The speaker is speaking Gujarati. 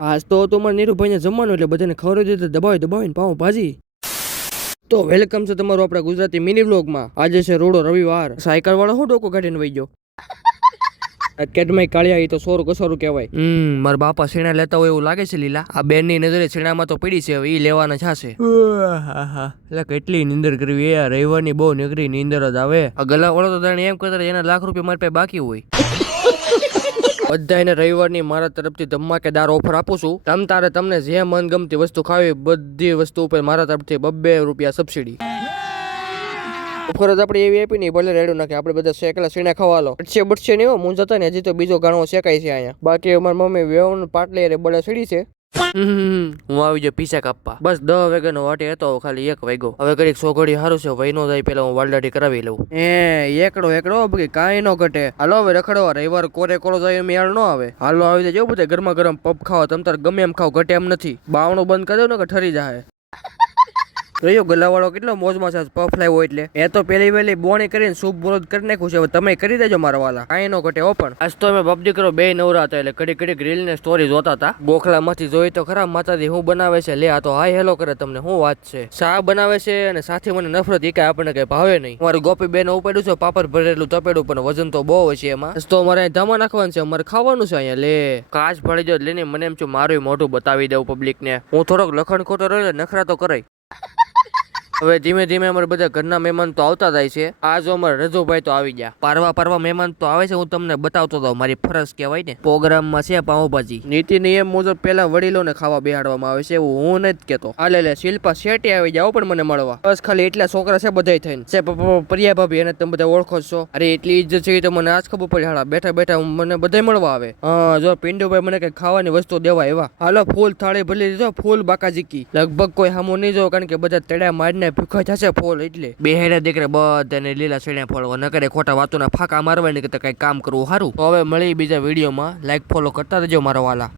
આજ તો તમારે નીરુભાઈને જમવાનું એટલે બધાને ખવડાવી દીધું દબાવીને પાઉં ભાજી. તો વેલકમ છે તમારું આપણા ગુજરાતી મિની વ્લોગમાં. આજે છે રોડો રવિવાર. સાયકલ વાળો હું ડોકો કાઢીને વહી ગયો. કેટમાં કાળિયા એ તો સોરું કસોરું કહેવાય. મારા બાપા સીણા લેતા હોય એવું લાગે છે લીલા. આ બેન ની નજરે સીણામાં તો પડી છે, હવે ઈ લેવાના છાશે. એટલે કેટલી નીંદર કરવી યાર, રવિવારની બહુ નીકળી નીંદર જ આવે. આ ગલા વાળો તો જાણે એમ કહેતા એના લાખ રૂપિયા મારી પાસે બાકી હોય. બધાને રવિવારની મારા તરફથી ધમાકેદાર ઓફર આપું છું. તમને જે મનગમતી વસ્તુ ખાવી બધી વસ્તુ ઉપર મારા તરફથી 2 રૂપિયા સબસિડી. ઓફર જ આપણે એવી આપી નહીં, ભલે રેડું નાખે. આપણે બધા શેકેલા સીણા ખવાલો બટશે નહીં. હું જતા ને હજી તો બીજો ઘણો શેકાય છે અહીંયા. બાકી અમારી મમ્મી વેવણ પાટલી અરે બળે સીડી છે. હું આવી જાઉં પીસા કાપવા. બસ 10 વાગ્યાનો વાટે હતો, ખાલી 1 વાગ્યો. હવે કડીક સોઘડી સારું છે, વહીનો જાય પેલા હું વાલદાટી કરાવી લઉં. એકડો બાકી કાંઈ ન ઘટે. હાલો હવે રખડવા. રવિવાર કોરે કોરો જાય એમ યાર ન આવે. હાલો આવી જાય બધા ગરમા ગરમ પપ ખાવા. તમ તાર ગમે એમ ખાવ, ઘટે એમ નથી. બાવણું બંધ કરી દો ને કે ઠરી જાય. રહ્યો ગલાવાળો કેટલો મોજમાં છે પફ લાવ્યો એટલે. એ તો પેલી વેલી બોણી કરીને સૂપ બોરદ કરી નાખ્યું છે. હવે તમે કરી દેજો મારા વાલા, કાંઈ નો ઘટે. ઓપન આજ તો અમે બાપ દીકરો બે નવરા હતા એટલે કડી રીલ ને સ્ટોરી જોતા હતા. ગોખલા માંથી જોઈ તો ખરા માતાજી હું બનાવે છે. લે આ તો હાય હેલો કરે. તમને શું વાત છે? શા બનાવે છે અને સાથે મને નફરત એ કાંઈ આપણને કઈ ભાવે નહીં. મારું ગોપી બેન ઉપાડ્યું છે પાપડ ભરેલું તપેડું, પણ વજન તો બહુ છે એમાં. તો મારે ધામા નાખવાનું છે, અમારે ખાવાનું છે અહીંયા. લે કાચ ભળી જો લઈને મને એમ છું મારું મોઢું બતાવી દઉં પબ્લિક ને. હું થોડોક લખણ ખોટો રહ્યો નખરા તો કરાય. હવે ધીમે ધીમે અમારે બધા ઘરના મહેમાન તો આવતા જાય છે. આ જો અમારે રજુભાઈ તો આવી ગયા. પારવા મહેમાન તો આવે છે. હું તમને બતાવતો હતો, મારી ફરજ કહેવાય ને. પ્રોગ્રામમાં છે પાઉંભાજી. નીતિ નિયમ મુજબ પેલા વડીલોને ખાવા બેહાડવામાં આવે છે, એવું હું નથી કેતો. લે શિલ્પા શેટી આવી જાવ પણ મને મળવા. બસ ખાલી એટલા છોકરા છે બધા થઈને છે. પ્રિયા ભાભી એને તમે બધા ઓળખો છો. અરે એટલી ઇજ્જત છે તો મને આજ ખબર પડી. હાલા બેઠા બેઠા મને બધા મળવા આવે. હા જો પિંડુભાઈ મને કઈ ખાવાની વસ્તુ દેવા એવા. હાલો ફૂલ થાળી ભરી દીધો, ફૂલ બાકાજીકી. લગભગ કોઈ સામું નહીં જો, કારણ કે બધા તળ્યા મારીને ભૂખા થશે ફોલ. એટલે બે હેડા દીકરા બધાને લીલા છેડ્યા ફોલવા ન કરે, ખોટા વાતોના ફાંકા મારવાની કે કઈ કામ કરવું સારું. તો હવે મળી બીજા વિડીયોમાં. લાઈક ફોલો કરતા રહેજો મારા વાલા.